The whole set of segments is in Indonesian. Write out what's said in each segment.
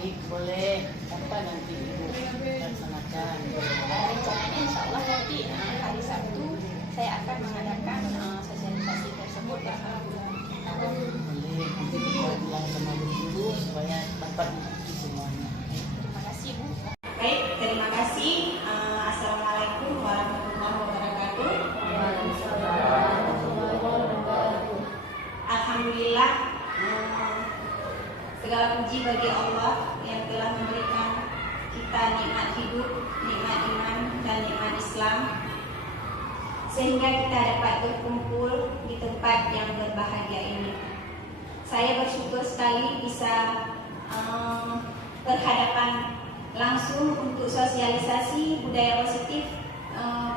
baik, boleh. Kapan nanti Ibu laksanakan? Rencananya insya Allah nanti hari Sabtu saya akan mengadakan sosialisasi tersebut ya. Boleh, nanti kita bilang sama Ibu supaya dapat mengikuti semuanya. Terima kasih Bu. Baik, terima kasih. Assalamualaikum warahmatullahi wabarakatuh. Alhamdulillah, segala puji bagi Allah yang telah memberikan kita nikmat hidup, nikmat iman, dan nikmat Islam, sehingga kita dapat berkumpul di tempat yang berbahagia ini. Saya bersyukur sekali bisa berhadapan langsung untuk sosialisasi budaya positif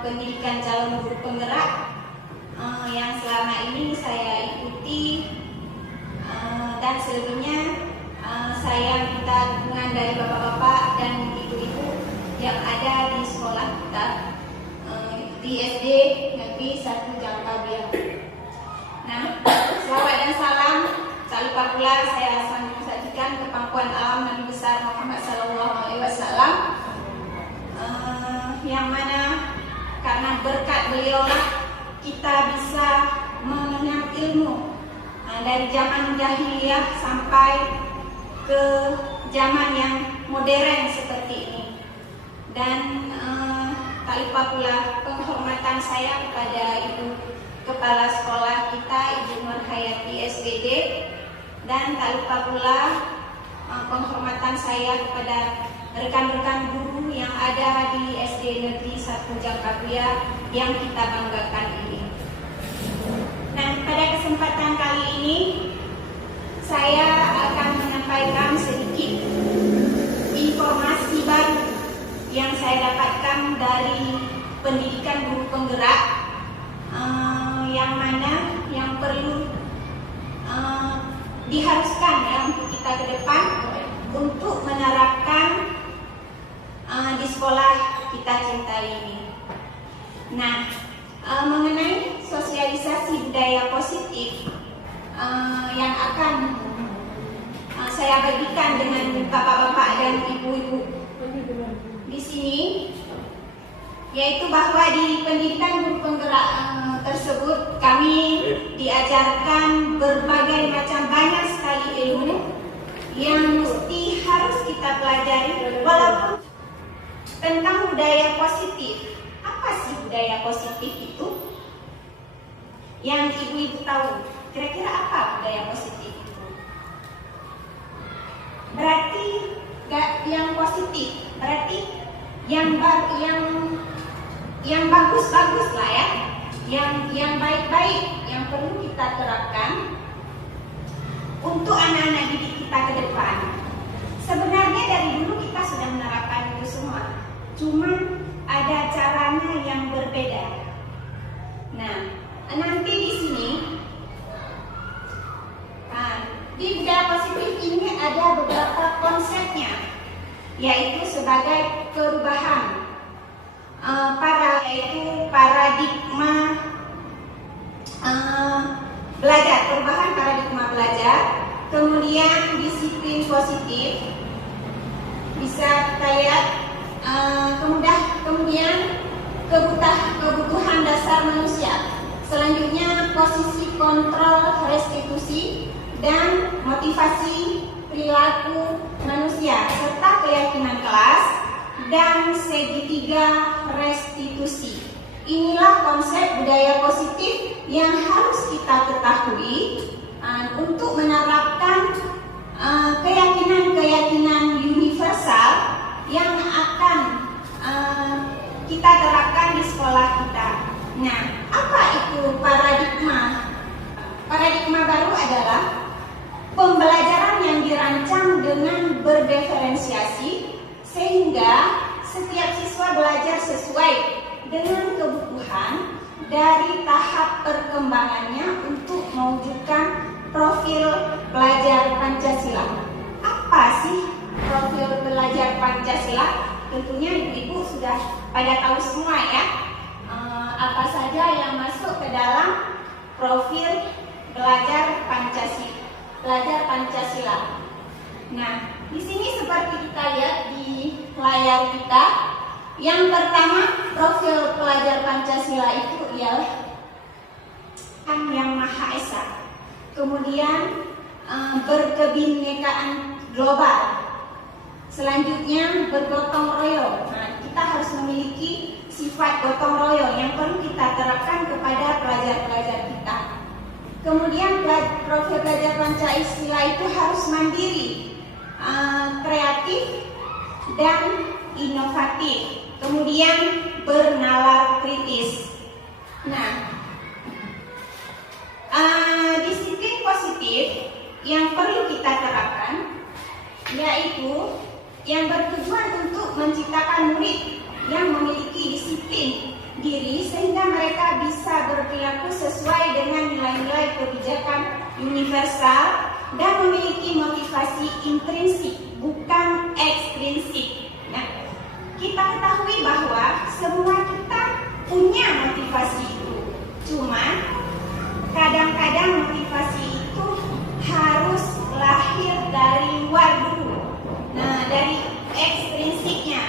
pendidikan calon guru penggerak yang selama ini saya ikuti, dan selebihnya saya minta dukungan dari bapak-bapak dan ibu-ibu yang ada di sekolah kita di SD Negeri 1 Jangkabiang. Nah, salawat dan salam tak lupa pula saya sampaikan ke pangkuan alam Nabi besar Muhammad SAW, yang mana karena berkat beliaulah kita bisa mengenyam ilmu dari zaman jahiliyah sampai ke zaman yang modern seperti ini. Dan tak lupa pula penghormatan saya kepada Ibu Kepala Sekolah kita, Ibu Nurhayati SPD, dan tak lupa pula penghormatan saya kepada rekan-rekan guru yang ada di SD Negeri 1 Jangkabiang yang kita banggakan ini. Nah, pada kesempatan kali ini saya akan menyampaikan sedikit informasi baru yang saya dapatkan dari pendidikan guru penggerak, yang mana yang perlu diharuskan ya untuk kita ke depan untuk menerapkan di sekolah kita cintai ini. Nah, mengenai sosialisasi budaya positif yang akan saya bagikan dengan bapak-bapak dan ibu-ibu di sini, yaitu bahwa di pendidikan guru penggerak tersebut kami diajarkan berbagai macam banyak sekali ilmu yang mesti harus kita pelajari, walaupun tentang budaya positif. Apa sih budaya positif itu? Yang ibu-ibu tahu, kira-kira apa budaya positif itu? Berarti yang positif, berarti yang bagus-bagus lah ya, yang baik-baik yang perlu kita terapkan untuk anak-anak didik kita ke depan. Sebenarnya dari dulu kita sudah menerapkan itu semua, cuma ada caranya yang berbeda. Nah, nanti di sini di budaya positif ini ada beberapa konsepnya, yaitu sebagai perubahan yaitu paradigma belajar, perubahan paradigma belajar, kemudian disiplin positif, bisa kita lihat, kemudian kebutuhan dasar manusia, selanjutnya posisi kontrol restitusi dan motivasi perilaku manusia, serta keyakinan kelas dan segitiga restitusi. Inilah konsep budaya positif yang harus kita ketahui untuk menerapkan keyakinan-keyakinan universal yang akan kita terapkan di sekolah kita. Nah, apa itu paradigma? Paradigma baru adalah pembelajaran yang dirancang dengan berdiferensiasi sehingga setiap siswa belajar sesuai dengan kebutuhan dari tahap perkembangannya untuk mewujudkan profil pelajar Pancasila. Apa sih profil pelajar Pancasila? Tentunya ibu-ibu sudah pada tahu semua ya, apa saja yang masuk ke dalam profil pelajar Pancasila. Nah, di sini seperti kita lihat di layar kita, yang pertama profil pelajar Pancasila itu ialah Yang Maha Esa. Kemudian berkebinekaan global. Selanjutnya bergotong royong. Nah, kita harus memiliki sifat gotong royong yang perlu kita terapkan kepada pelajar-pelajar kita. Kemudian profil pelajar Pancasila itu harus mandiri, kreatif, dan inovatif. Kemudian bernalar kritis. Nah, disiplin positif yang perlu kita terapkan yaitu yang bertujuan untuk menciptakan murid yang memiliki disiplin diri sehingga mereka bisa berperilaku sesuai dengan nilai-nilai kebijakan universal dan memiliki motivasi intrinsik bukan ekstrinsik. Nah, kita ketahui bahwa semua kita punya motivasi itu, cuman kadang-kadang motivasi itu harus lahir dari luar dulu. Nah, dari ekstrinsiknya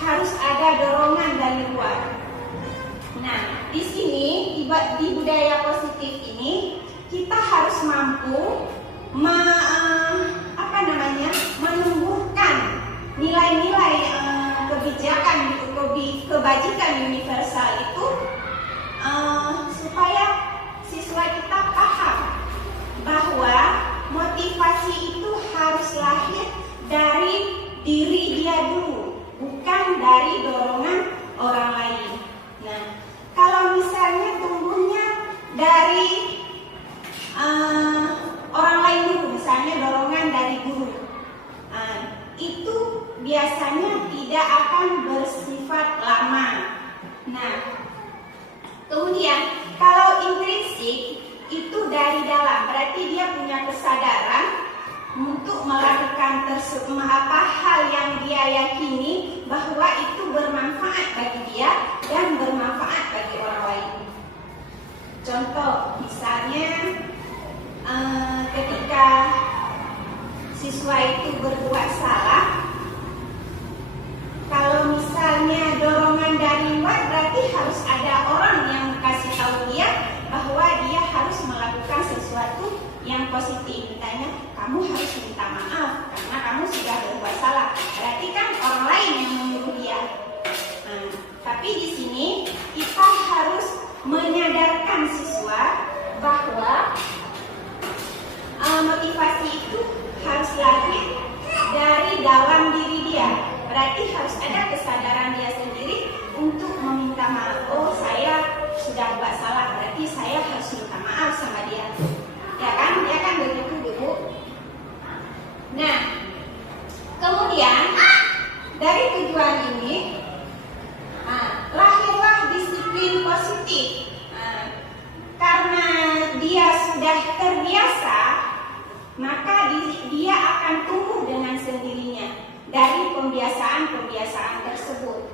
harus ada dorongan dari luar. Nah, di sini di budaya positif ini kita harus mampu menumbuhkan nilai-nilai kebajikan universal itu supaya siswa kita paham bahwa motivasi itu harus lahir dari diri dia dulu, bukan dari dorongan orang lain. Nah, kalau misalnya tumbuhnya dari orang lain dulu, misalnya dorongan dari guru, itu biasanya tidak akan bersifat lama. Nah, kemudian kalau intrinsik itu dari dalam, berarti dia punya kesadaran untuk melakukan apa hal yang dia yakini bahwa itu bermanfaat bagi dia dan bermanfaat bagi orang lain. Contoh, misalnya ketika siswa itu berbuat salah, kalau misalnya dorongan dari luar, berarti harus ada orang yang kasih tahu dia bahwa dia harus melakukan sesuatu yang positif. Misalnya, kamu harus minta maaf karena kamu sudah berbuat salah. Berarti kan orang lain yang menyuruh dia. Nah, tapi di sini kita harus menyadarkan siswa bahwa motivasi itu harus lahir dari dalam diri dia. Berarti harus ada kesadaran dia sendiri untuk meminta maaf. Oh, saya sudah buat salah, berarti saya harus minta maaf sama dia. Ya kan begitu dulu. Nah, kemudian dari tujuan ini lahirlah disiplin positif. Karena dia sudah terbiasa, maka dia akan tumbuh dengan sendirinya dari pembiasaan-pembiasaan tersebut.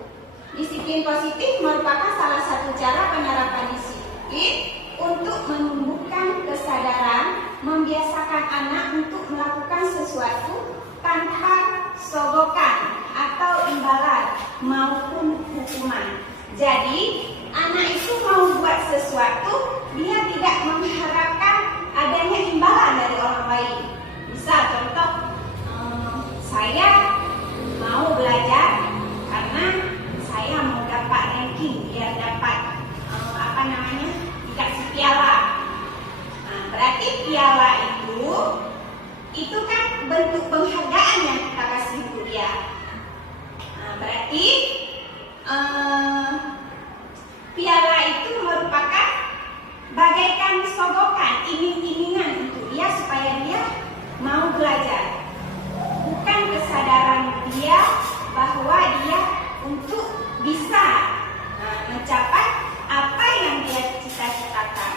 Disiplin positif merupakan salah satu cara penerapan disiplin untuk menumbuhkan kesadaran, membiasakan anak untuk melakukan sesuatu tanpa sogokan atau imbalan maupun hukuman. Jadi, anak itu mau buat sesuatu, dia tidak mengharapkan adanya imbalan dari orang lain. Misal contoh, saya mau belajar karena saya mau dapat ranking, biar dapat dikasih piala. Nah, berarti piala itu kan bentuk penghargaan yang kita kasih untuk dia. Nah, berarti piala itu merupakan bagaikan sogokan, iming-imingan untuk dia supaya dia mau belajar. Bukan kesadaran dia bahwa dia untuk bisa mencapai apa yang dia cita-citakan.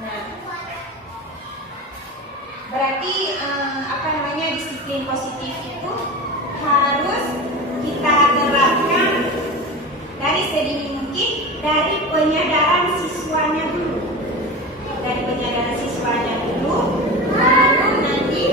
Nah, berarti disiplin positif itu harus kita terapkan dari sedini mungkin dari penyadaran siswanya dulu. Lalu nanti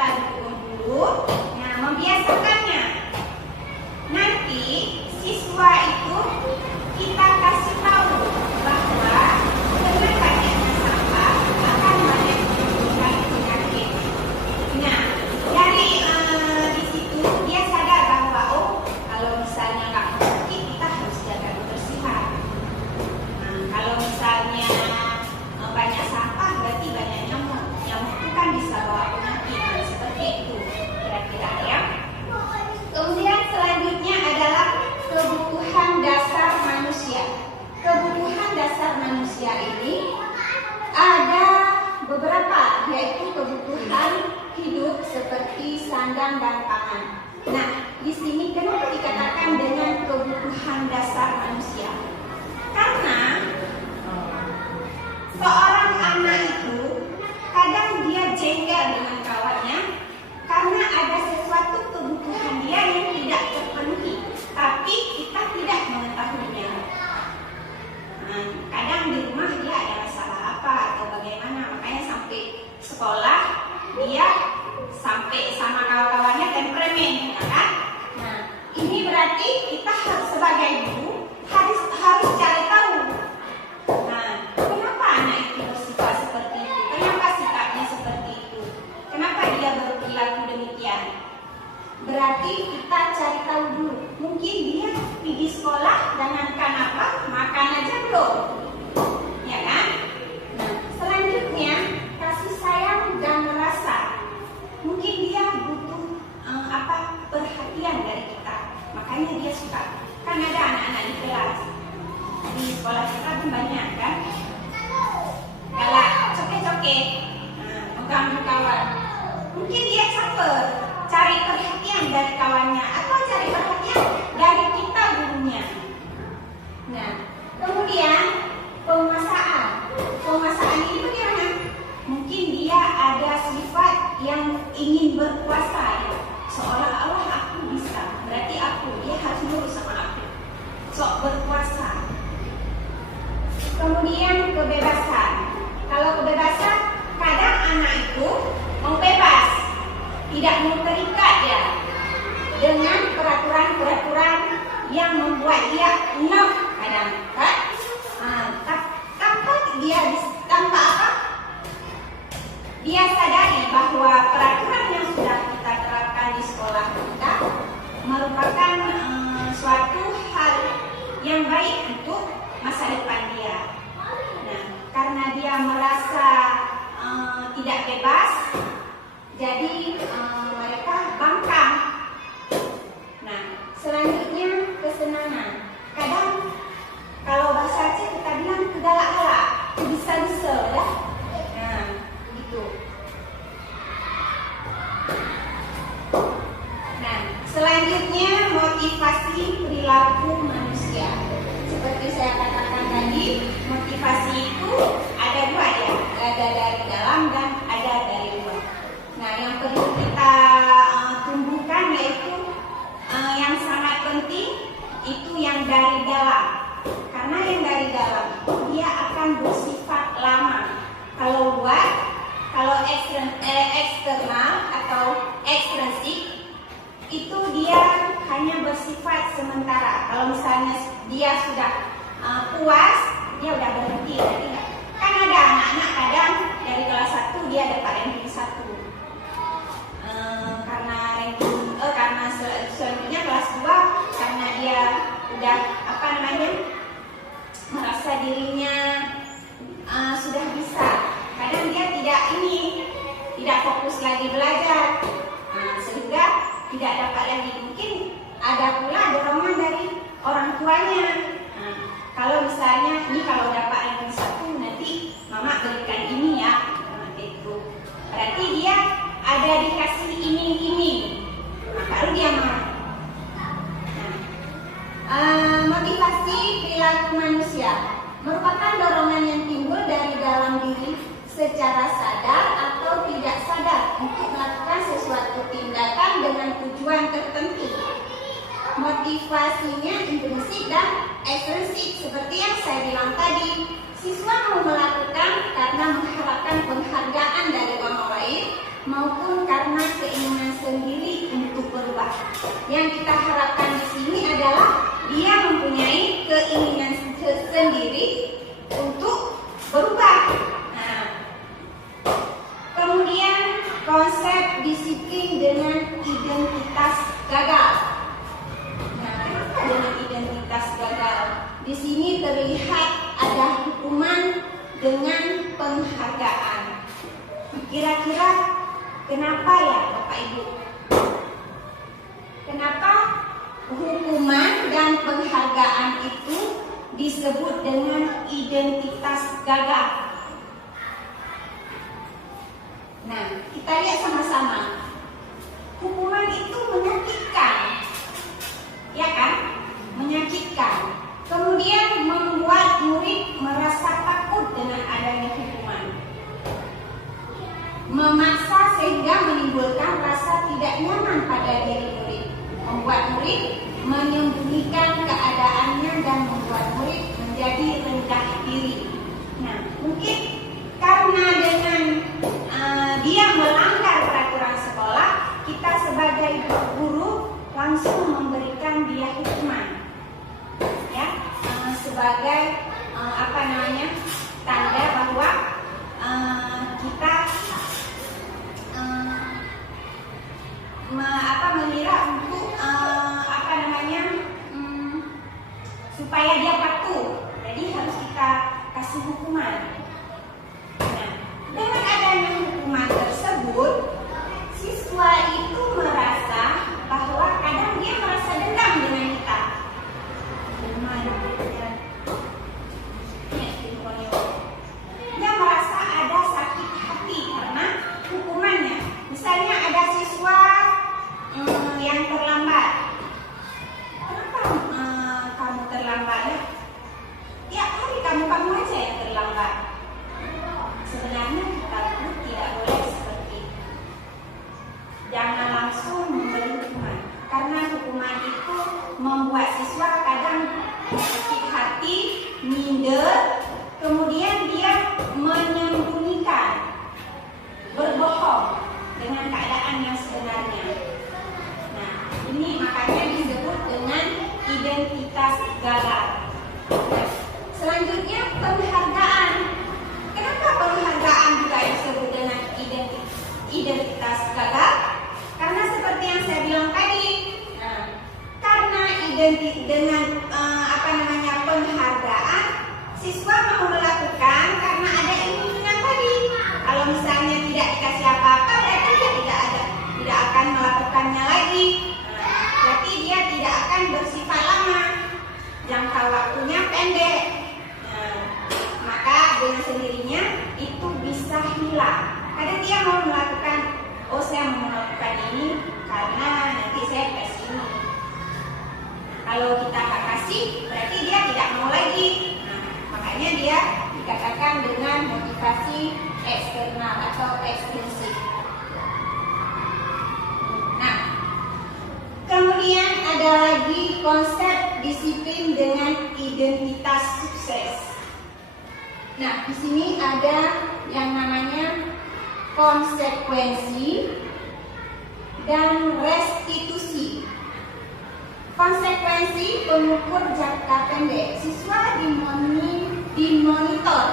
kita dukung dulu. Nah, membiasakannya. Nanti siswa itu kita kasih tahu bahwa dengan banyaknya sampah akan banyak menimbulkan penyakit. Nah, dari di situ dia sadar bahwa oh, kalau misalnya nggak mau sakit kita harus jaga kebersihan. Nah, kalau misalnya banyak sampah berarti banyak nyamuk. Nyamuk itu kan bisa bawa penyakit. Nah, seperti itu kira-kira ya. Kemudian selanjutnya adalah kebutuhan dasar manusia. Kebutuhan dasar manusia ini ada beberapa, yaitu kebutuhan hidup seperti sandang dan pangan. Nah, di sini kenapa dikatakan dengan kebutuhan dasar manusia? Karena seorang anak itu kadang dia jengkel dengan kawannya karena ada sesuatu kebutuhan dia yang tidak terpenuhi, tapi kita tidak mengetahuinya. Nah, kadang di rumah dia ada masalah apa atau bagaimana, makanya sampai sekolah dia sampai sama kawan-kawannya temperamen, ya kan? Nah, ini berarti kita sebagai guru harus cari tahu. Nah, kenapa anak itu bersifat seperti itu? Kenapa sikapnya seperti itu? Kenapa dia berperilaku demikian? Berarti kita cari tahu dulu. Mungkin dia pergi sekolah jangankan apa, makan aja belum, ya kan? Nah, selanjutnya kasih sayang dan rasa. Mungkin dia butuh perhatian dari kita. Makanya dia suka. Kan ada anak-anak di kelas. Di sekolah kita pun banyak kan? Galak, coket-coket, mengganggu kawan. Mungkin dia caper, cari perhatian dari kawannya atau cari perhatian dari kita gurunya. Nah, kemudian penguasaan. Penguasaan ini bagaimana? Mungkin dia ada sifat yang ingin berkuasa, ya. Seolah-olah aku bisa, berarti dia harus nurut sama aku. Sok berkuasa. Kemudian kebebasan. Kalau kebebasan, kadang anak itu mau bebas, tidak mau terikat ya dengan peraturan-peraturan yang membuat dia enak kadang kan? Tanpa apa? Dia sadari bahwa peraturan yang sudah kita terapkan di sekolah kita merupakan suatu hal yang baik untuk masa depan dia. Nah, karena dia merasa tidak bebas, jadi mereka bangkang. Nah, selanjutnya kesenangan. Kadang kalau bahasa Aceh kita bilang kegalak-galak, bisa-bisa ya. Nah, gitu. Nah, selanjutnya motivasi perilaku manusia. Seperti saya katakan tadi, motivasi itu ada dua ya, ada dari dalam dan ada dari luar. Nah, yang perlu kita tumbuhkan yaitu yang sangat penting itu yang dari dalam. Karena yang dari dalam itu dia akan bersifat lama. Kalau luar, kalau eksternal atau ekstrinsik itu dia hanya bersifat sementara. Kalau misalnya dia sudah puas, dia udah berhenti. Jadi kan ada anak-anak kadang dari kelas 1 dia dapat ranking 1. Karena selanjutnya kelas 2 karena dia udah merasa dirinya sudah bisa. Kadang dia tidak fokus lagi belajar, sehingga tidak dapat lagi. Mungkin ada pula dorongan dari orang tuanya. Kalau misalnya ini kalau dapat ranking 1 nanti mama berikan ini ya, itu berarti dia ada dikasih iming-iming, baru dia mau. Motivasi perilaku manusia merupakan dorongan yang timbul dari dalam diri secara sadar atau tidak sadar untuk melakukan sesuatu tindakan dengan tujuan tertentu. Motivasinya intrinsik dan ekstrinsik seperti yang saya bilang tadi. Siswa mau melakukan karena mengharapkan penghargaan dari orang lain maupun karena sini terlihat ada hukuman dengan penghargaan. Kira-kira kenapa ya Bapak Ibu? Kenapa hukuman dan penghargaan itu disebut dengan identitas gagal? Nah, kita lihat sama-sama. Hukuman itu menyakitkan, ya kan? Menyakitkan. Kemudian membuat murid merasa takut dengan adanya hukuman. Memaksa sehingga menimbulkan rasa tidak nyaman pada diri murid. Membuat murid menyembunyikan keadaannya dan membuat murid menjadi rendah diri. Nah, mungkin karena dengan dia melanggar peraturan sekolah, kita sebagai guru langsung memberikan dia hukuman, ya, sebagai tanda bahwa kita mengira untuk supaya dia patuh, jadi harus kita kasih hukuman. Nah, dengan adanya hukuman tersebut, siswa itu merasa bahwa kadang dia merasa dendam dengan kita. Dia merasa ada sakit hati karena hukumannya. Misalnya ada siswa yang terlambat. Kenapa kamu terlambat ya? Tiap hari kamu aja yang terlambat. Sebenarnya kita pun tidak boleh seperti itu. Jangan langsung memberi hukuman, karena hukuman itu membuat siswa kadang sakit hati, minder, kemudian dia menyembunyikan, berbohong dengan keadaan yang sebenarnya. Nah, ini makanya disebut dengan identitas gagal. Selanjutnya penghargaan. Kenapa penghargaan juga disebut dengan identitas gagal? Karena seperti yang saya bilang tadi, karena dengan penghargaan, siswa mau melakukan karena ada impian tadi. Kalau misalnya tidak dikasih apa-apa, berarti dia tidak akan melakukannya lagi. Berarti dia tidak akan bersifat lama, jangka waktunya pendek. Maka dengan sendirinya itu bisa hilang. Kadang dia mau melakukan, saya mau melakukan ini karena nanti saya kasih ini. Kalau kita nggak kasih, berarti dia tidak mau lagi. Makanya dia dikatakan dengan motivasi eksternal atau ekstrinsik. Nah, kemudian ada lagi konsep disiplin dengan identitas sukses. Nah, di sini ada yang namanya konsekuensi dan restitusi. Konsekuensi pengukur jangka pendek. Siswa dimonitor.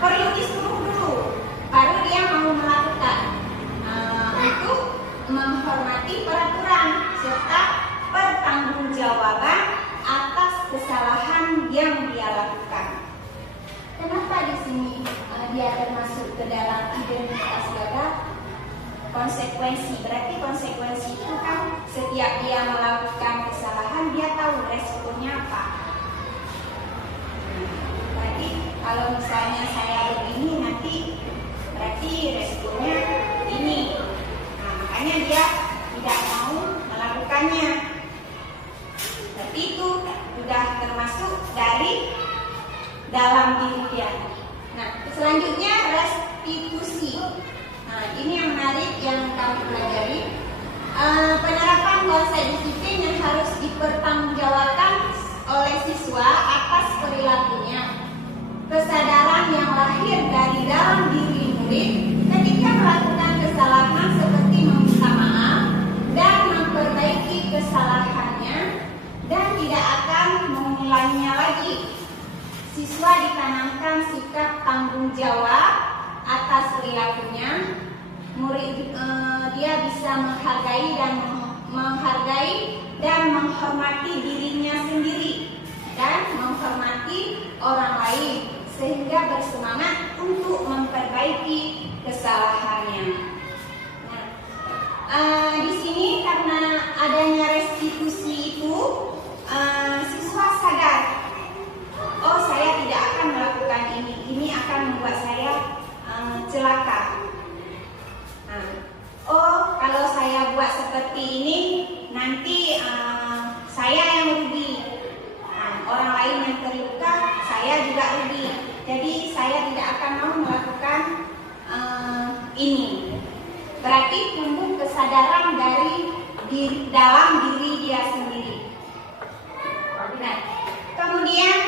Perlu disuruh dulu, baru dia mau melakukan. Untuk menghormati peraturan serta pertanggungjawaban atas kesalahan yang dia lakukan. Kenapa di sini dia termasuk ke dalam identitas gagal? Konsekuensi, berarti konsekuensi itu kan setiap dia melakukan kesalahan dia tahu resikonya apa. Berarti kalau misalnya saya begini nanti berarti resikonya ini. Makanya dia tidak mau melakukannya. Berarti itu sudah termasuk dari dalam diri dia. Nah, selanjutnya restitusi. Ini yang menarik yang kami pelajari. Penerapan konsep disiplin yang harus dipertanggungjawabkan oleh siswa atas perilakunya. Kesadaran yang lahir dari dalam diri murid ketika melakukan kesalahan seperti meminta maaf dan memperbaiki kesalahannya dan tidak akan mengulangnya lagi. Siswa ditanamkan sikap tanggung jawab atas perilakunya. Murid dia bisa menghargai dan menghormati dirinya sendiri dan menghormati orang lain sehingga bersemangat untuk memperbaiki kesalahannya. Nah, di sini karena adanya restitusi itu, siswa sadar, oh saya tidak akan melakukan ini akan membuat saya celaka. Nah, oh kalau saya buat seperti ini nanti saya yang rugi. Orang lain yang terluka, saya juga rugi. Jadi saya tidak akan mau melakukan ini. Berarti tumbuh kesadaran dalam diri dia sendiri. Nah, kemudian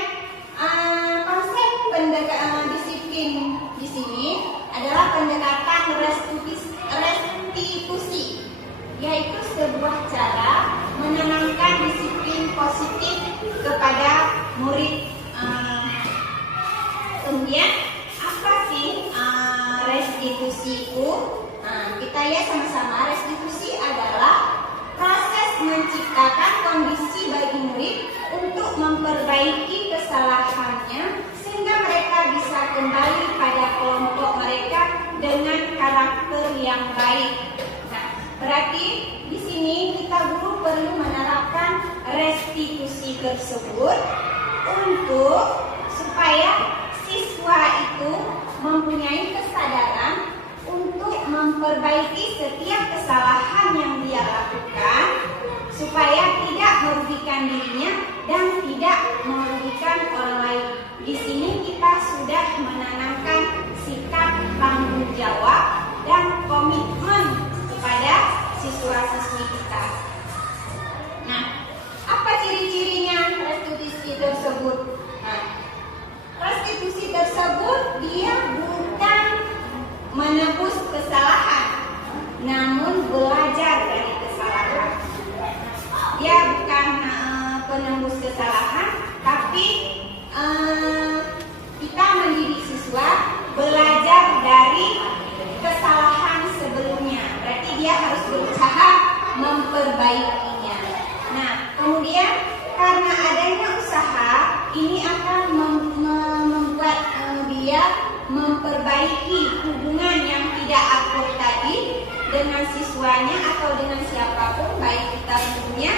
konsep disiplin di sini adalah pendekatan restitusi, yaitu sebuah cara menanamkan disiplin positif kepada murid. Kemudian apa sih restitusi itu? Kita lihat sama-sama. Restitusi adalah proses menciptakan kondisi bagi murid untuk memperbaiki kesalahannya sehingga mereka bisa kembali pada kelompok mereka dengan karakter yang baik. Nah, berarti di sini kita guru perlu menerapkan restitusi tersebut untuk supaya siswa itu mempunyai kesadaran untuk memperbaiki setiap kesalahan yang dia lakukan supaya tidak merugikan dirinya dan tidak merugikan orang lain. Di sini kita sudah menanamkan sikap tanggung jawab dan komitmen kepada siswa-siswi kita. Nah, apa ciri-cirinya restitusi tersebut? Nah, restitusi tersebut dia bukan menebus kesalahan, namun belajar dari kesalahan. Dia bukan penembus kesalahan, tapi kita mendidik siswa belajar dari kesalahan sebelumnya. Berarti dia harus berusaha memperbaikinya. Nah, kemudian karena adanya usaha, ini akan membuat dia memperbaiki hubungan yang tidak akur tadi dengan siswanya atau dengan siapapun, baik kita gurunya.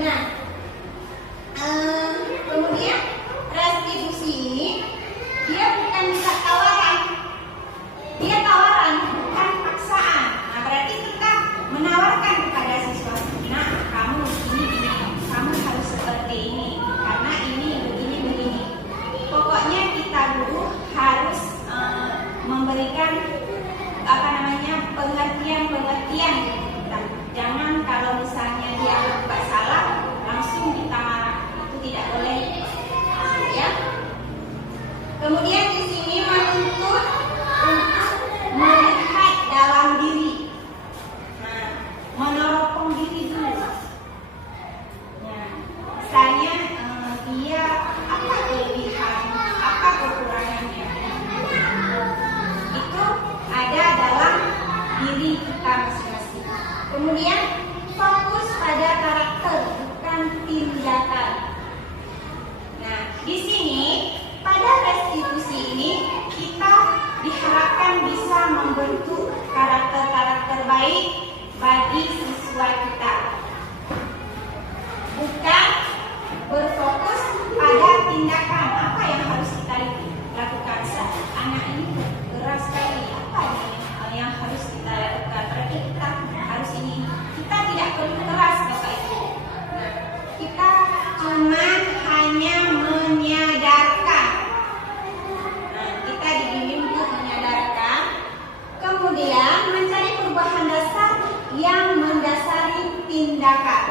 Nah, kemudian restitusi ini dia bukan bisa tawaran, dia tawaran bukan paksaan. Nah, berarti kita menawarkan kepada siswa, nah kamu ini, kamu harus seperti ini karena ini begini. Pokoknya kita guru harus memberikan pengertian. Jangan kalau misalnya dia berbuat salah langsung kita marah, itu tidak boleh. Ya. Kemudian di sini menuntut untuk melihat dalam diri. Nah, meneropong diri dulu. Nah, misalnya dia apa kelebihan, apa kekurangannya. Itu ada dalam diri kita masing-masing. Kemudian fokus pada karakter bukan tindakan. Nah, di sini pada restitusi ini kita diharapkan bisa membentuk karakter-karakter baik bagi siswa kita. Bukan berfokus pada tindakan apa yang harus kita lakukan. Anak ini keras sekali, apa yang harus kita lakukan? Berarti kita harus ini. Kita tidak perlu keras Bapak Ibu. Kita cuma hanya menyadarkan. Nah, kita dibimbing untuk menyadarkan. Kemudian mencari perubahan dasar yang mendasari tindakan.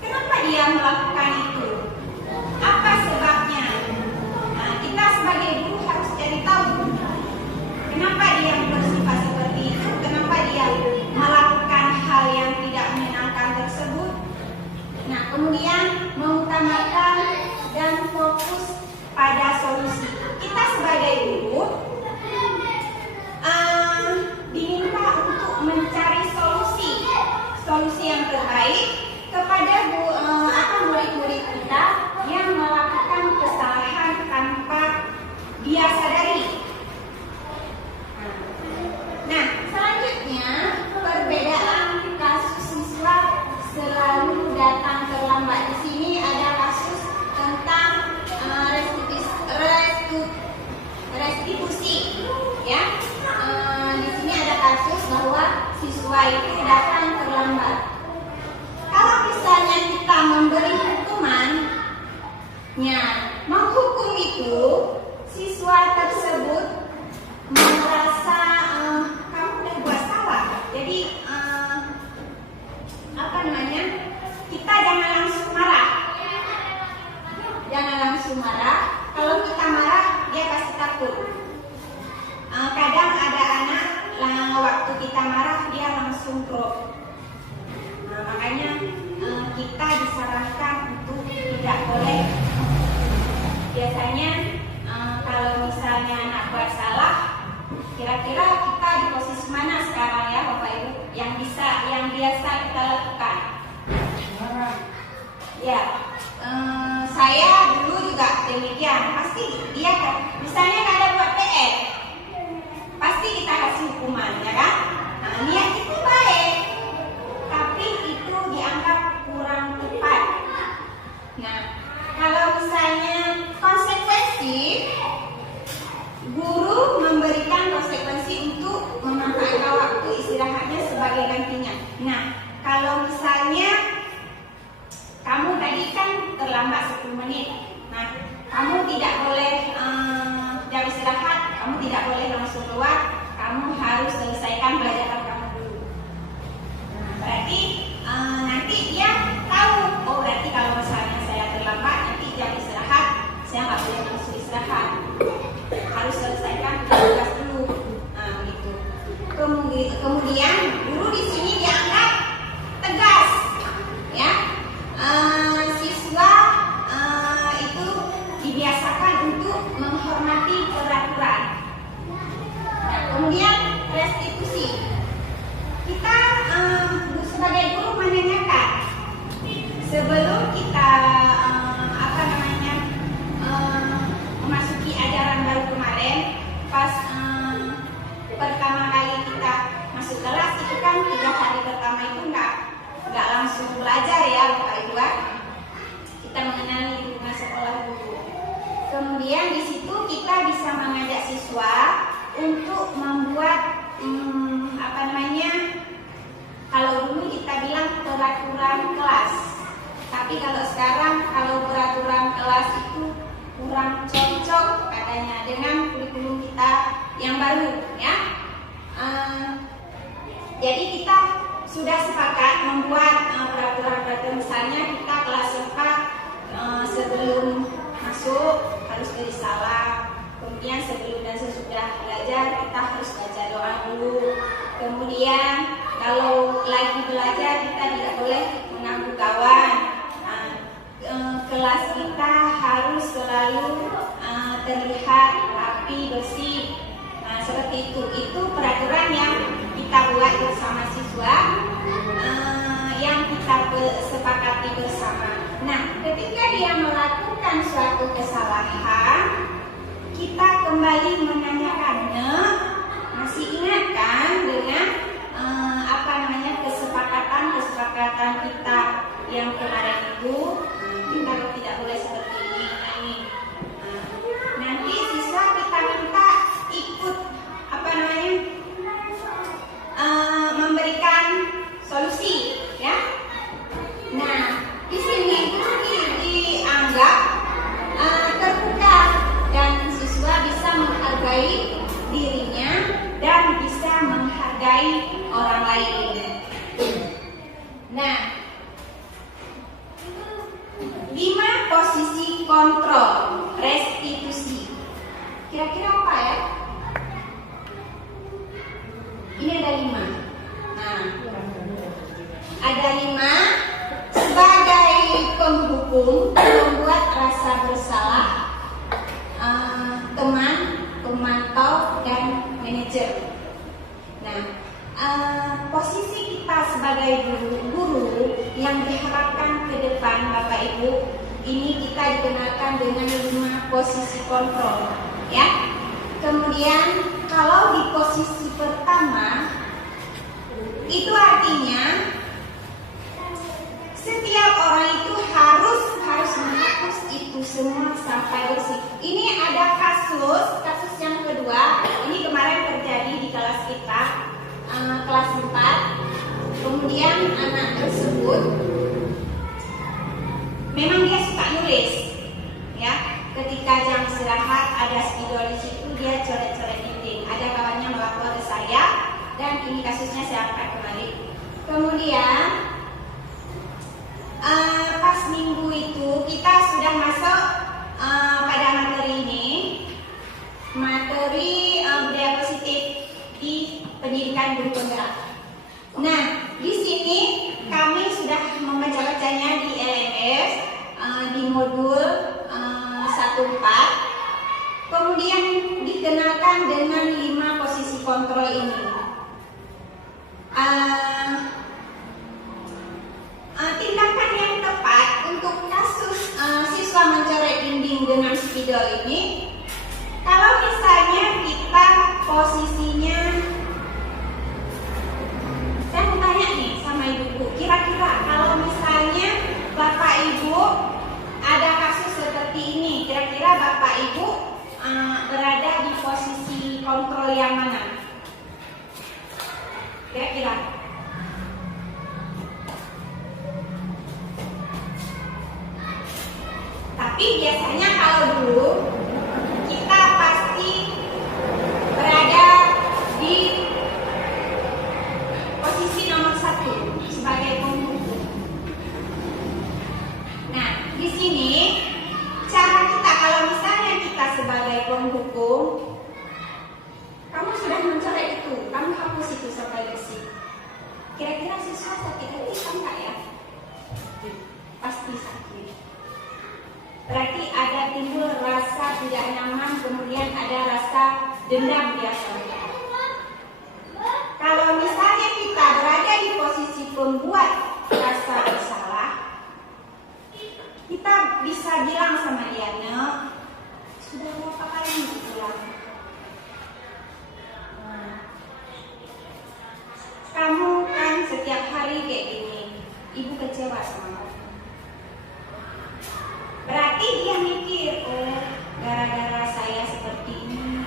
Kenapa dia melakukan itu? Apa sebabnya? Nah, kita sebagai guru harus cari tahu kenapa dia bersifat seperti itu, kenapa dia melakukan hal yang tidak menyenangkan tersebut. Nah, kemudian mengutamakan dan fokus pada solusi. Kita sebagai guru diminta untuk mencari solusi yang terbaik kepada murid-murid kita yang langsung drop. Nah, makanya kita disarankan untuk tidak boleh. Biasanya kalau misalnya anak buat salah, kira-kira kita di posisi mana sekarang ya Bapak Ibu? Yang biasa kita lakukan. Ya, saya dulu juga demikian. Pasti dia kan, misalnya ada buat PR, pasti kita kasih hukuman, ya kan? Nah, niat itu baik, tapi itu dianggap kurang tepat. Nah, kalau misalnya konsekuensi, guru memberikan konsekuensi untuk memanfaatkan waktu istirahatnya sebagai gantinya. Nah, kalau misalnya kamu tadi kan terlambat 10 menit. Nah, kamu tidak boleh jam istirahat, kamu tidak boleh langsung keluar, kamu harus selesaikan pelajaran kamu dulu. Nah, berarti nanti dia tahu, oh berarti kalau misalnya saya terlambat, nanti jam istirahat, saya nggak boleh langsung istirahat. Harus selesaikan tugas dulu. Nah, gitu. Kemudian guru di sini dianggap tegas, ya. Siswa itu dibiasakan untuk menghormati peraturan. Nah, kemudian restitusi. Kita sebagai guru menanyakan sebelum kita memasuki ajaran baru kemarin, pas pertama kali kita masuk kelas itu kan 3 hari pertama itu nggak langsung belajar ya Bapak Ibu. Kita mengenali lingkungan sekolah dulu. Kemudian di situ kita bisa mengajak siswa untuk membuat kalau dulu kita bilang peraturan kelas. Tapi kalau sekarang kalau peraturan kelas itu kurang cocok katanya dengan kurikulum kita yang baru, ya. Jadi kita sudah sepakat membuat peraturan-peraturan, misalnya kita kelas 4 sebelum masuk harus beri salam, kemudian sebelum dan sesudah belajar kita harus baca doa dulu, kemudian kalau lagi belajar kita tidak boleh mengganggu kawan. Kelas kita harus selalu terlihat rapi, bersih. Seperti itu peraturan yang kita buat bersama siswa, yang kita sepakati bersama. Nah, ketika dia melakukan suatu kesalahan, kita kembali menanyakan, masih ingatkan dengan kesepakatan kita yang kemarin itu, kita tidak boleh seperti ini. Nanti siswa kita minta ikut memberikan solusi, ya. Nah, di sini itu dianggap terbuka dan siswa bisa menghargai dirinya dan bisa menghargai orang lain. Nah, 5 posisi kontrol restitusi. Kira-kira apa ya? Ini ada 5. Nah, ada 5 sebagai penghukum, membuat rasa bersalah teman, pemantau, dan manajer. Nah, posisi kita sebagai guru yang diharapkan ke depan Bapak Ibu, ini kita dikenalkan dengan 5 posisi kontrol, ya. Kemudian kalau di posisi pertama itu artinya setiap orang itu harus menghapus itu semua sampai bersih. Ini ada kasus yang kedua. Ini kemarin terjadi di kelas kita, kelas 4. Kemudian anak tersebut memang dia suka nulis, ya. Ketika jam istirahat ada spidol di situ, dia coret-coret dinding. Ada kawannya melapor ke saya dan ini kasusnya saya angkat kembali. Kemudian pas minggu itu kita sudah masuk pada materi ini, materi budaya positif di pendidikan guru penggerak. Nah, di sini kami sudah membaca-bacanya di LMS di modul 14. Kemudian dikenalkan dengan 5 posisi kontrol ini. Tindakan yang tepat untuk kasus siswa mencoret dinding dengan spidol ini, kalau misalnya kita posisinya, saya mau tanya nih sama ibu, kira-kira kalau misalnya bapak ibu ada kasus seperti ini, kira-kira bapak ibu berada di posisi kontrol yang mana? Kira-kira? Tapi biasanya kalau dulu kita pasti berada di posisi nomor 1 sebagai penghukum. Nah, di sini cara kita kalau misalnya kita sebagai penghukum, kamu sudah mencoret itu, kamu hapus itu sampai bersih. Kira-kira siswa sakit hati enggak ya? Pasti sakit. Berarti ada timbul rasa tidak nyaman, kemudian ada rasa dendam biasanya. Kalau misalnya kita berada di posisi pembuat rasa bersalah, kita bisa bilang sama dia, "Nek, sudah berapa kali diulang? Kamu kan setiap hari kayak gini, ibu kecewa sama kamu." Berarti dia mikir, oh gara-gara saya seperti ini,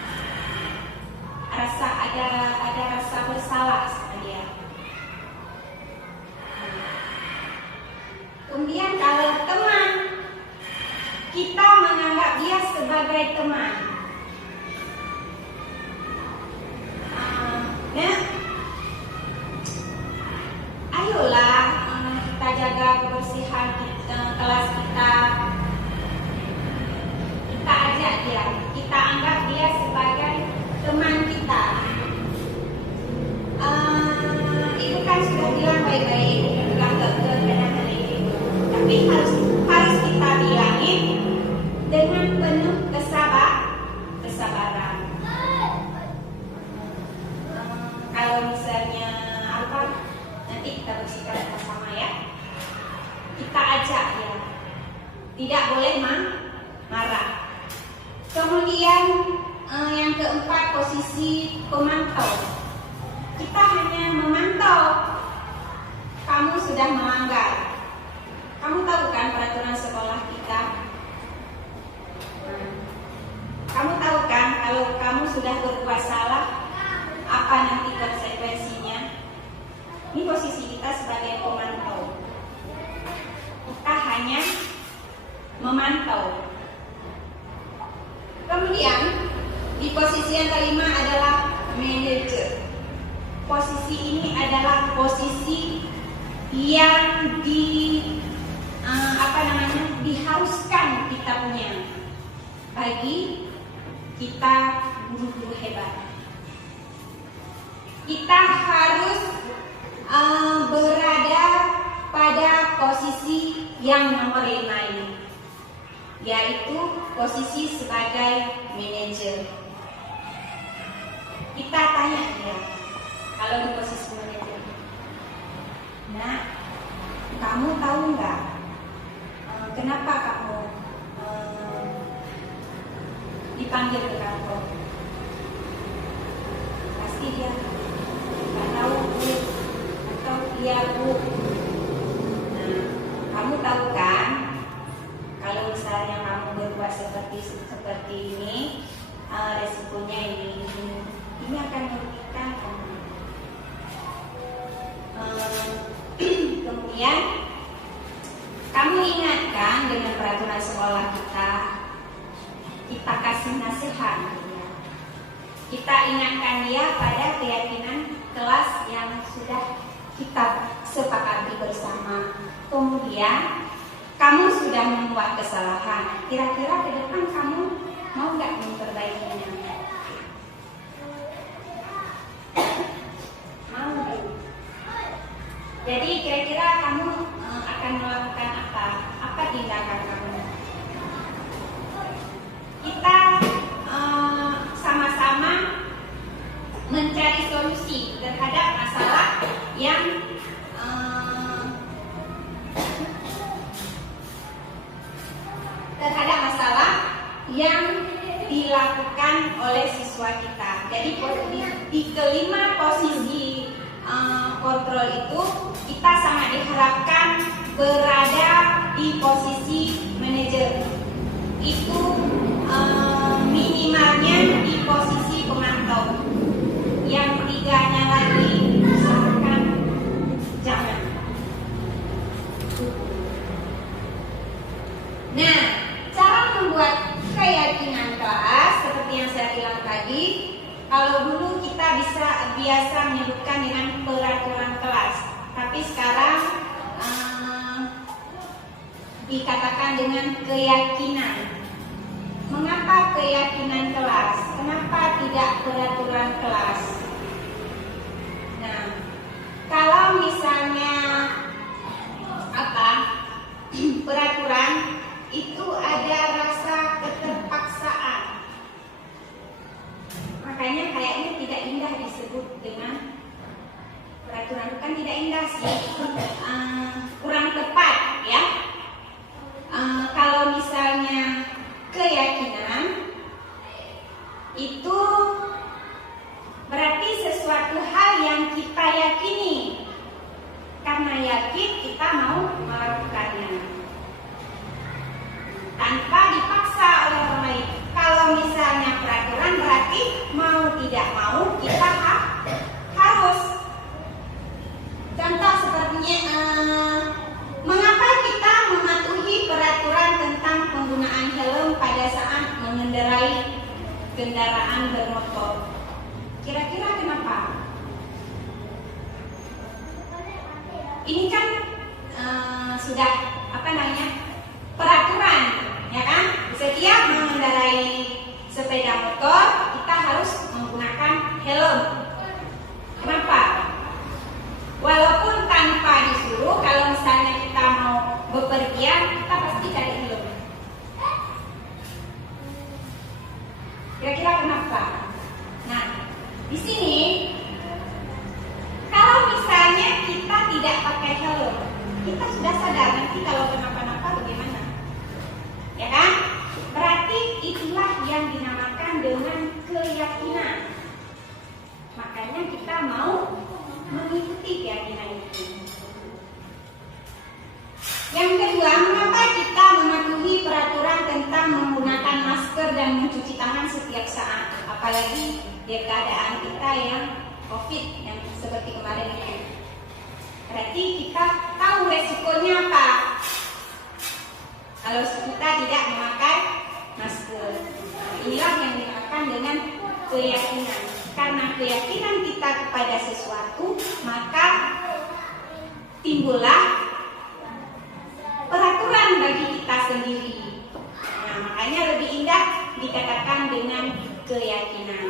ada rasa bersalah sama dia. Kemudian kalau teman, kita menganggap dia sebagai teman. Nah, ayolah kita jaga kebersihan kelas kita. Kita ajak dia, kita anggap dia sebagai teman kita. Ibu kan sudah bilang baik-baik, bilang ke ibu. Tapi harus kita bilangin dengan penuh kesabaran. Kalau misalnya apa, nanti kita bersihkan sama ya. Kita ajak dia, tidak boleh marah. Kemudian yang keempat, posisi pemantau. Kita hanya memantau. Kamu sudah melanggar. Kamu tahu kan peraturan sekolah kita? Kamu tahu kan kalau kamu sudah berbuat salah, apa nanti konsekuensinya? Ini posisi kita sebagai pemantau. Kita hanya memantau. Kemudian di posisi yang kelima adalah manajer. Posisi ini adalah posisi yang diharuskan kita punya bagi kita guru-guru hebat. Kita harus berada pada posisi yang nomor 5 ini, yaitu posisi sebagai manajer. Kita tanya dia, kalau di posisi manajer, nah, kamu tahu nggak kenapa kamu dipanggil ke kantor? Pasti dia nggak tahu, Bu, atau iya, Bu. Nah, kamu tahu kan kalau misalnya kamu berbuat seperti ini, resikonya ini akan merugikan kamu. Kemudian kamu ingatkan dengan peraturan sekolah kita kasih nasihat. Kita ingatkan dia pada keyakinan kelas yang sudah kita sepakati bersama. Kemudian kamu sudah membuat kesalahan. Kira-kira ke depan kamu mau nggak memperbaikinya? Mau nggak? Jadi kira-kira kamu akan melakukan apa? Apa tindakan kamu? Kita sama-sama mencari solusi terhadap masalah yang dilakukan oleh siswa kita. Jadi di kelima posisi kontrol itu kita sangat diharapkan berada di posisi manajer. Itu minimalnya di posisi pemantau. Yang tiganya lagi usahakan jangan. Nah, cara membuat keyakinan kelas seperti yang saya bilang tadi, kalau dulu kita biasa menyebutkan dengan peraturan kelas, tapi sekarang dikatakan dengan keyakinan. Mengapa keyakinan kelas? Kenapa tidak peraturan kelas? Nah, kalau misalnya peraturan itu ada rasa keterpaksaan, makanya kayaknya tidak indah disebut dengan peraturan. Bukan tidak indah sih, kurang tepat ya. Kalau misalnya keyakinan itu berarti sesuatu hal yang kita yakini, karena yakin kita mau melakukannya tanpa dipaksa oleh orang lain. Kalau misalnya peraturan berarti mau tidak mau kita harus. Contoh sepertinya mengapa kita mematuhi peraturan tentang penggunaan helm pada saat mengendarai kendaraan bermotor? Kira-kira kenapa? Ini kan sudah peraturan, ya kan? Setiap mengendarai sepeda motor kita harus menggunakan helm. Kenapa? Walaupun tanpa disuruh, kalau misalnya kita mau bepergian, kita pasti cari helm. Kira-kira kenapa? Nah, di sini kalau misalnya kita tidak pakai helm, kita sudah sadar nanti kalau kenapa-napa bagaimana, ya kan? Berarti itulah yang dinamakan dengan keyakinan. Makanya kita mau mengikuti keyakinan itu. Yang kedua, mengapa kita mematuhi peraturan tentang menggunakan masker dan mencuci tangan setiap saat, apalagi di keadaan kita yang COVID yang seperti kemarin itu. Berarti kita tahu resikonya apa kalau kita tidak memakai masker. Inilah yang dinamakan dengan keyakinan. Karena keyakinan kita kepada sesuatu, maka timbullah peraturan bagi kita sendiri. Nah, makanya lebih indah dikatakan dengan keyakinan.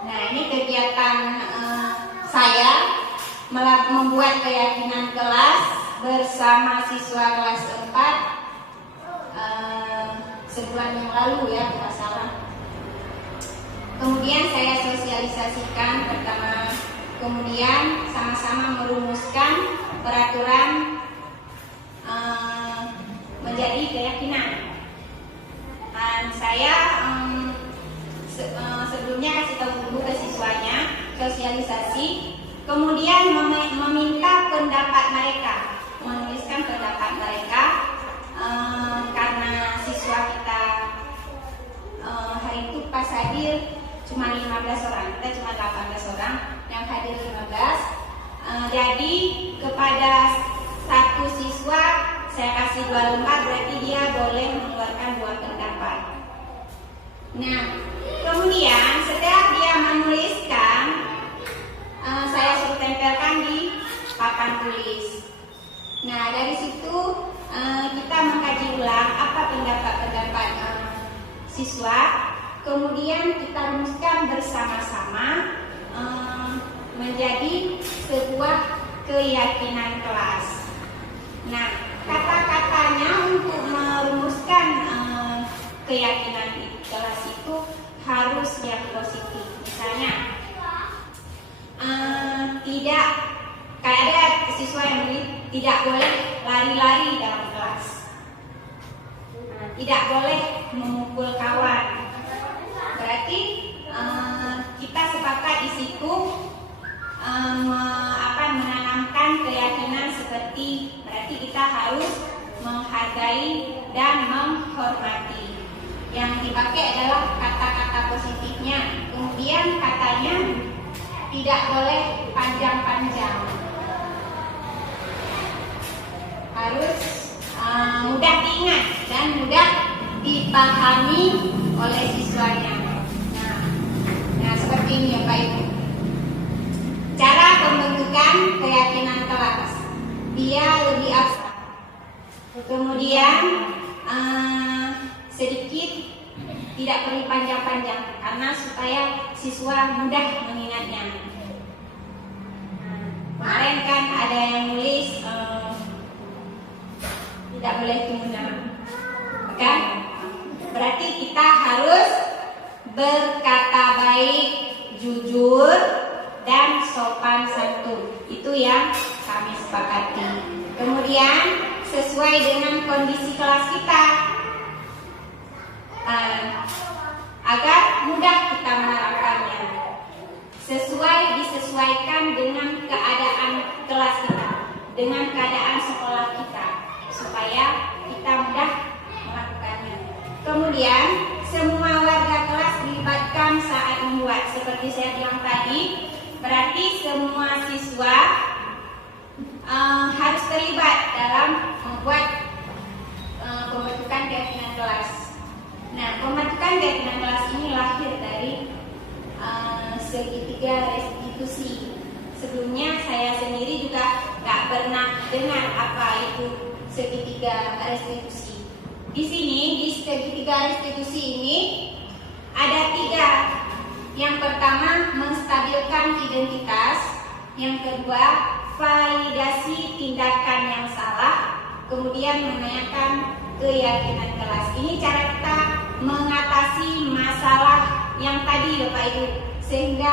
Nah, ini kegiatan saya membuat keyakinan kelas bersama siswa kelas 4 sebulan yang lalu ya, tidak salah. Kemudian saya sosialisasikan pertama, kemudian sama-sama merumuskan peraturan menjadi keyakinan. Dan saya sebelumnya kasih tahu dulu ke siswanya, sosialisasi, kemudian meminta pendapat mereka, menuliskan pendapat mereka, karena siswa kita hari itu pas hadir cuma 15 orang, kita cuma 18 orang, yang hadir 15. Jadi kepada satu siswa saya kasih 2 lembar, berarti dia boleh mengeluarkan 2 pendapat. Nah, kemudian setelah dia menuliskan, saya suruh tempelkan di papan tulis. Nah, dari situ kita mengkaji ulang apa pendapat-pendapat siswa. kemudian kita rumuskan bersama-sama menjadi sebuah keyakinan kelas. Nah, kata-katanya untuk merumuskan keyakinan kelas itu harus yang positif. Misalnya, tidak, kayak ada siswa yang bilang tidak boleh lari-lari dalam kelas, tidak boleh memukul kawan. Berarti kita sepakat di situ menanamkan keyakinan seperti berarti kita harus menghargai dan menghormati. Yang dipakai adalah kata-kata positifnya. Kemudian katanya tidak boleh panjang-panjang, harus mudah diingat dan mudah dipahami oleh siswanya. Nah, seperti ini ya Pak Ibu. Cara pembentukan keyakinan kelas, dia lebih abstrak. Kemudian sedikit tidak perlu panjang-panjang karena supaya siswa mudah mengingatnya. Kemarin kan ada yang nulis tidak boleh tunda, kan? Berarti kita harus berkata baik, jujur, dan sopan santun. Itu yang kami sepakati. Kemudian sesuai dengan kondisi kelas kita, agar mudah kita menerapkannya, disesuaikan dengan keadaan kelas kita, dengan keadaan sekolah kita, supaya kita mudah melakukannya. Kemudian semua warga kelas dilibatkan saat membuat, seperti saya bilang tadi. Berarti semua siswa harus terlibat dalam membuat pembentukan keyakinan kelas. Nah, pembentukan keyakinan kelas ini lahir dari segitiga restitusi. Sebelumnya saya sendiri juga nggak pernah dengar apa itu segitiga restitusi. Di sini di segitiga restitusi ini ada 3. Yang pertama, menstabilkan identitas. Yang kedua, validasi tindakan yang salah. Kemudian menanyakan keyakinan kelas. Ini cara kita mengatasi masalah yang tadi Bapak Ibu, sehingga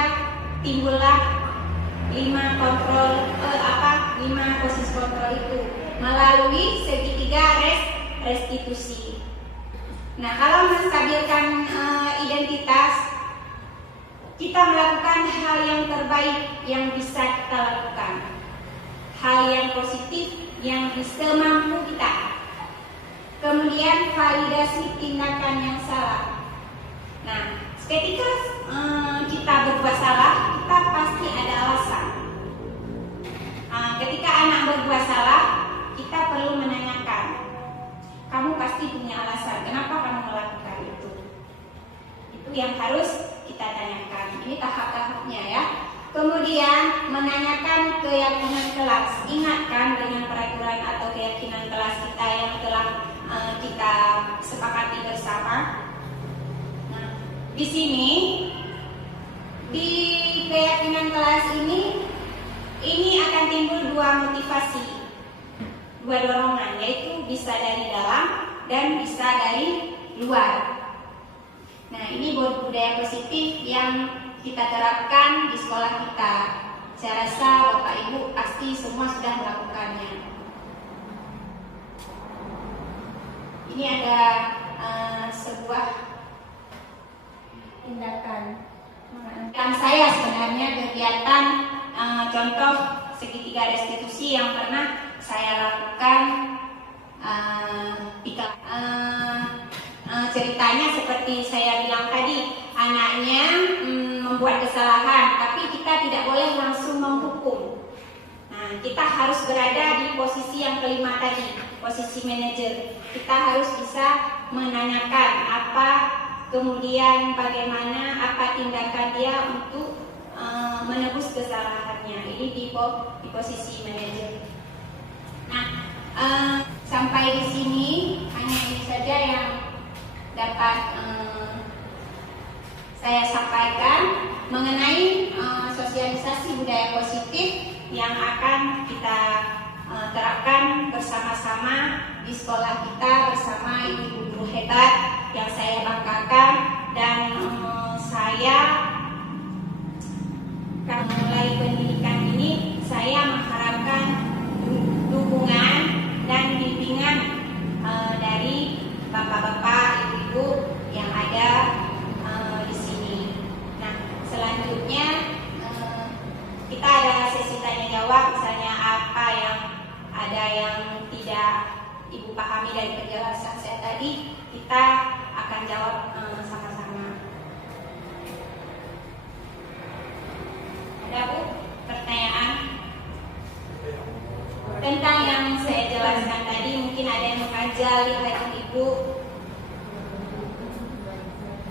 timbullah 5 posisi kontrol itu melalui segitiga restitusi. Nah, kalau menstabilkan identitas, kita melakukan hal yang terbaik yang bisa kita lakukan, hal yang positif yang bisa mampu kita. Kemudian validasi tindakan yang salah. Nah, ketika kita berbuat salah, kita pasti ada alasan. Ketika anak berbuat salah, kita perlu menanyakan, kamu pasti punya alasan kenapa kamu melakukan itu. Itu yang harus kita tanyakan. Ini tahap-tahapnya ya. Kemudian menanyakan keyakinan kelas. Ingatkan dengan peraturan atau keyakinan kelas kita yang telah kita sepakati bersama. Nah, di sini di keyakinan kelas ini akan timbul 2 motivasi, 2 dorongan, yaitu bisa dari dalam dan bisa dari luar. Nah, ini budaya positif yang kita terapkan di sekolah kita. Saya rasa Bapak Ibu pasti semua sudah melakukannya. Ini ada sebuah tindakan saya sebenarnya kegiatan contoh segitiga restitusi yang pernah saya lakukan. Ceritanya seperti saya bilang tadi, anaknya membuat kesalahan, tapi kita tidak boleh langsung menghukum. Nah, kita harus berada di posisi yang kelima tadi, posisi manajer. Kita harus bisa menanyakan apa, kemudian bagaimana, apa tindakan dia untuk menebus kesalahannya. Ini di posisi manajer. Nah, sampai di sini hanya ini saja yang dapat saya sampaikan mengenai sosialisasi budaya positif yang akan kita terapkan bersama-sama di sekolah kita bersama ibu guru hebat yang saya banggakan, dan saya akan mulai pendidikan ini. Saya mengharapkan dukungan dan bimbingan dari bapak-bapak, ibu-ibu yang ada di sini. Nah, selanjutnya kita ada sesi tanya jawab, misalnya apa yang ada yang tidak ibu pahami dari penjelasan saya tadi, kita akan jawab sama-sama. Ada Bu pertanyaan tentang yang saya jelaskan tadi? Mungkin ada yang mengajari ibu.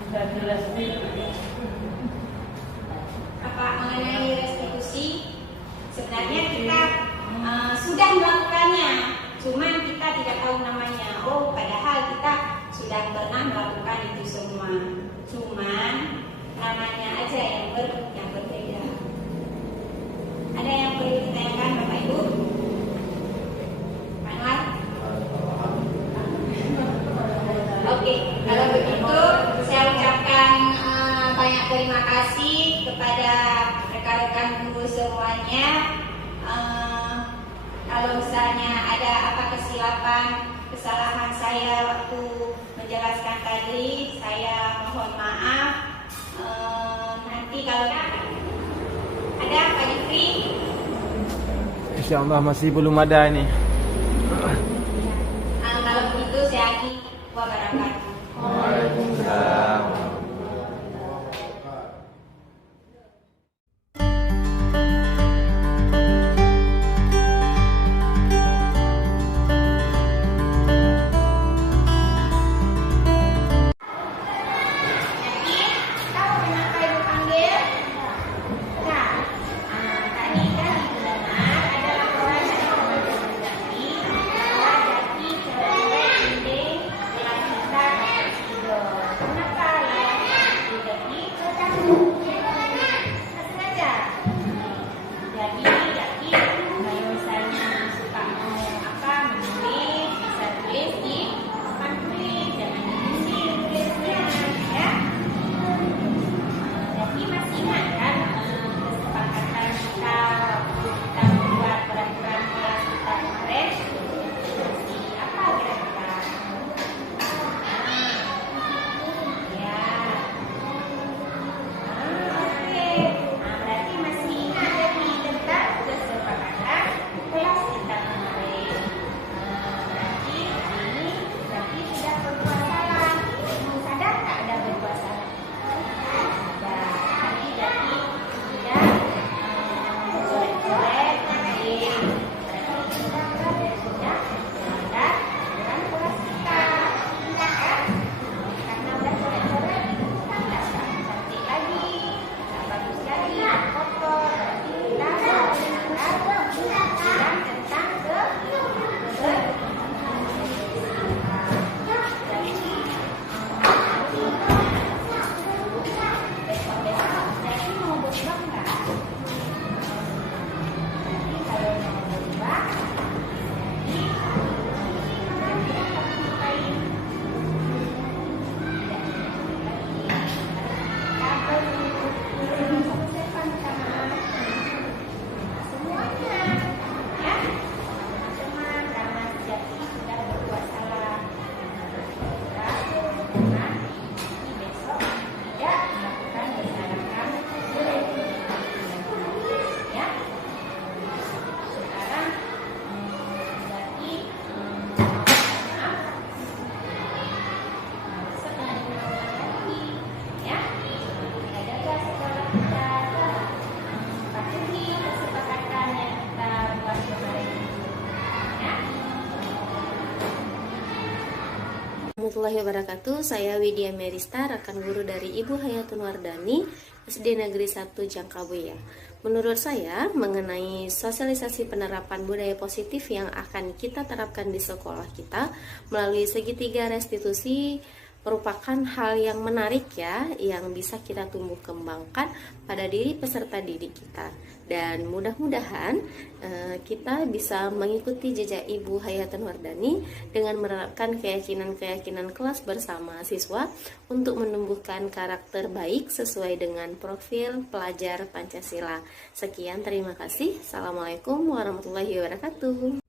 Sudah jelas nih. Apa mengenai restitusi? Sebenarnya kita sudah melakukannya, cuman kita tidak tahu namanya. Oh, padahal kita sudah pernah melakukan itu semua, cuman namanya aja yang berbeda. Ada yang perlu ditanyakan Bapak Ibu? Pak Anwar? Oke, kalau begitu saya ucapkan banyak terima kasih kepada rekan-rekan guru semuanya. Kalau misalnya ada apa kesalahan saya waktu menjelaskan tadi, saya mohon maaf. Nanti kalau ada Pak Jufri, InsyaAllah masih belum ada ini. kalau begitu saya akhiri. Wabarakatuh. Waalaikumsalam. Warahmatullahi wabarakatuh. Saya Widya Merista, rekan guru dari Ibu Hayatun Wardani, SD Negeri 1 Jangkabuya. Menurut saya, mengenai sosialisasi penerapan budaya positif yang akan kita terapkan di sekolah kita melalui segitiga restitusi, merupakan hal yang menarik ya, yang bisa kita tumbuh kembangkan pada diri peserta didik kita. Dan mudah-mudahan kita bisa mengikuti jejak Ibu Hayatun Wardani dengan menerapkan keyakinan-keyakinan kelas bersama siswa untuk menumbuhkan karakter baik sesuai dengan profil pelajar Pancasila. Sekian, terima kasih. Assalamualaikum warahmatullahi wabarakatuh.